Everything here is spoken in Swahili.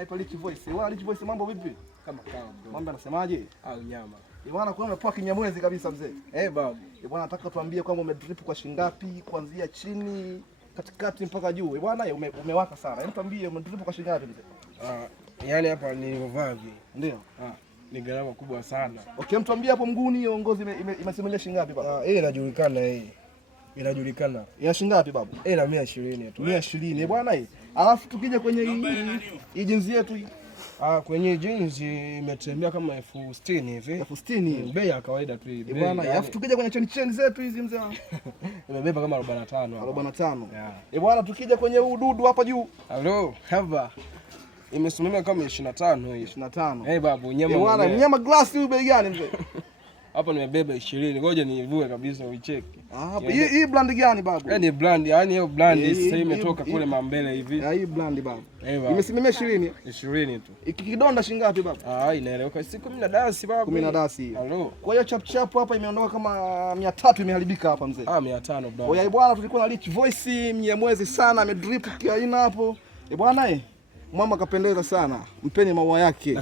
anaitwa Rich Voice. Bwana Rich Voice, mambo vipi? Kama kawa bro. Mambo anasemaje? Au nyama. Bwana kuna umepoa kinyamwezi kabisa mzee. Babu. Bwana nataka tuambie kwamba umedrip kwa shilingi ngapi kuanzia chini katikati mpaka juu. Bwana umewaka sana. Hebu tuambie umedrip kwa shilingi ngapi mzee? Yaani hapa nilivyovaa hivi. Ndio. Ni gharama kubwa sana. Okay, mtuambie hapo mguuni uongozi imesemelia shilingi ngapi baba? Hii inajulikana hii. Inajulikana. Ya shilingi ngapi baba? Na 120 tu. 120 bwana hii. Alafu tukija kwenye hii jinsi yetu hii. Kwenye jeans imetembea kama 60 hivi. 60. Bei ya kawaida tu hii. Bwana, alafu tukija kwenye cheni zetu hizi mzee. Imebeba kama 45. 45. Bwana, tukija kwenye huu dudu hapa juu. Halo, hapa. Imesimama kama 25 hii. 25. Babu, nyama. Bwana, nyama glass hii bei gani mzee? Hapa nimebeba 20. Ngoja nivue kabisa uicheke. Hii brand gani babu? Ni brand, yani hiyo brand sasa imetoka kule mambele hivi. Hii brand babu. Imesimamia 20. 20 tu. Ikikidonda shilingi ngapi babu? Inaeleweka. Si 10 dasi babu. 10 dasi. Halo. Kwa hiyo chap chap hapa imeondoka kama 300 imeharibika hapa mzee. 500 bwana. Oya bwana, tulikuwa na Rich Voice Mnyamwezi sana, amedrip kiaina hapo. Bwana mama kapendeza sana. Mpeni maua yake.